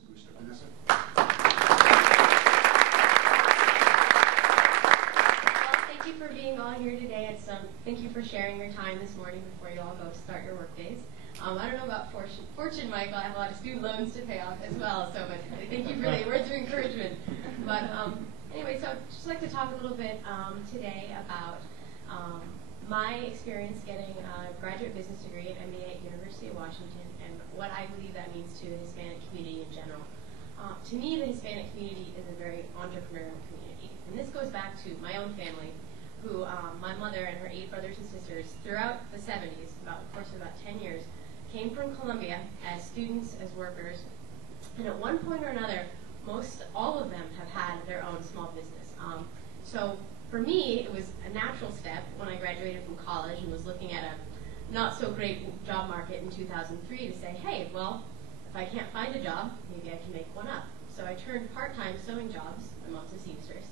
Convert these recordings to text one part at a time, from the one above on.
to Brewster. Vanessa? Thank you for being all here today. Thank you for sharing your time this morning before you all go to start your work days. I don't know about fortune, Michael. I have a lot of student loans to pay off as well, so but thank you for the words of encouragement. But anyway, so I'd just like to talk a little bit today about my experience getting a graduate business degree at MBA at University of Washington and what I believe that means to the Hispanic community in general. To me, the Hispanic community is a very entrepreneurial community. And this goes back to my own family, who my mother and her 8 brothers and sisters throughout the 70s, about the course of about 10 years, came from Colombia as students, as workers, and at one point or another, all of them have had their own small business. So for me, it was a natural step when I graduated from college and was looking at a not so great job market in 2003 to say, hey, well, if I can't find a job, maybe I can make one up. So I turned part-time sewing jobs, my mom's a seamstress,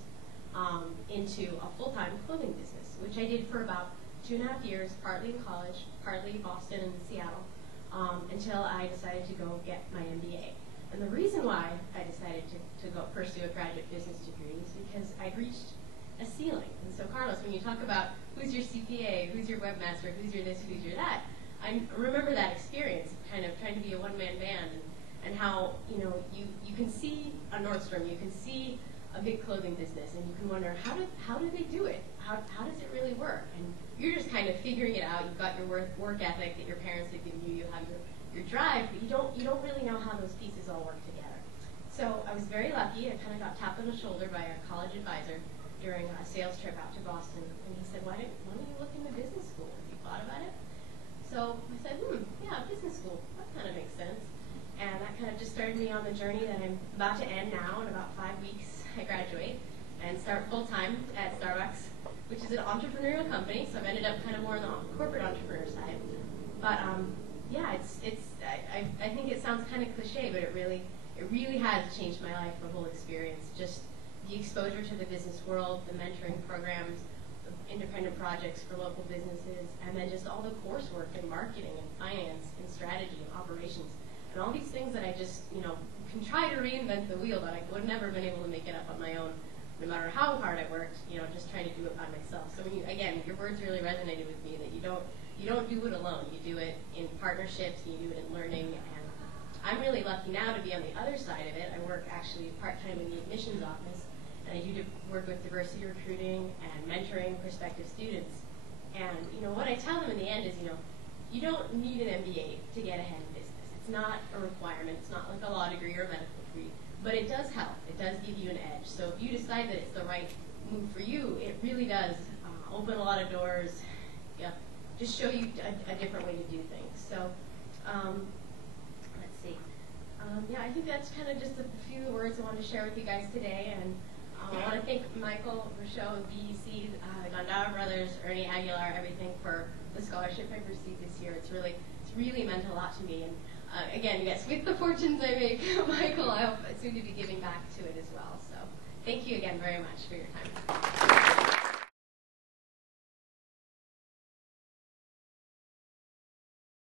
into a full-time clothing business, which I did for about 2.5 years, partly in college, partly Boston and Seattle, until I decided to go get my MBA. And the reason why I decided to go pursue a graduate business degree is because I'd reached a ceiling. And so, Carlos, when you talk about who's your CPA, who's your webmaster, who's your this, who's your that, I remember that experience of kind of trying to be a one-man band and how, you can see a Nordstrom, you can see a big clothing business, and you can wonder, how do they do it? How does it really work? And you're just kind of figuring it out. You've got your work ethic that your parents have given you. You have your drive, but you don't really know how those pieces all work together. So I was very lucky. I kind of got tapped on the shoulder by a college advisor during a sales trip out to Boston, and he said, why don't you look into business school? Have you thought about it? So I said, yeah, business school. That kind of makes sense. And that kind of just started me on the journey that I'm about to end now. In about 5 weeks, I graduate and start full-time at Starbucks, which is an entrepreneurial company. So I've ended up kind of more on the corporate entrepreneur side. But yeah, I think it sounds kind of cliche, but it really has changed my life, the whole experience. Just the exposure to the business world, the mentoring programs, the independent projects for local businesses, and then just all the coursework in marketing and finance and strategy and operations. And all these things that I just, can try to reinvent the wheel, but I would never have been able to make it up on my own, no matter how hard I worked, just trying to do it by myself. So again, your words really resonated with me, that you don't do it alone. You do it in partnerships, you do it in learning, and I'm really lucky now to be on the other side of it. I work actually part-time in the admissions office, and I do work with diversity recruiting and mentoring prospective students. And what I tell them in the end is, you don't need an MBA to get ahead in business. It's not a requirement. It's not like a law degree or a medical degree, but it does help. It does give you an edge. So if you decide that it's the right move for you, it really does open a lot of doors. Yeah, just show you a different way to do things. So let's see. Yeah, I think that's kind of just a few words I wanted to share with you guys today. And I want to thank Michael, Rochelle, BEC, the Gondara brothers, Ernie Aguilar, everything for the scholarship I've received this year. It's really meant a lot to me. And again, yes, with the fortunes I make, Michael, I hope soon to be giving back to it as well. So thank you again very much for your time.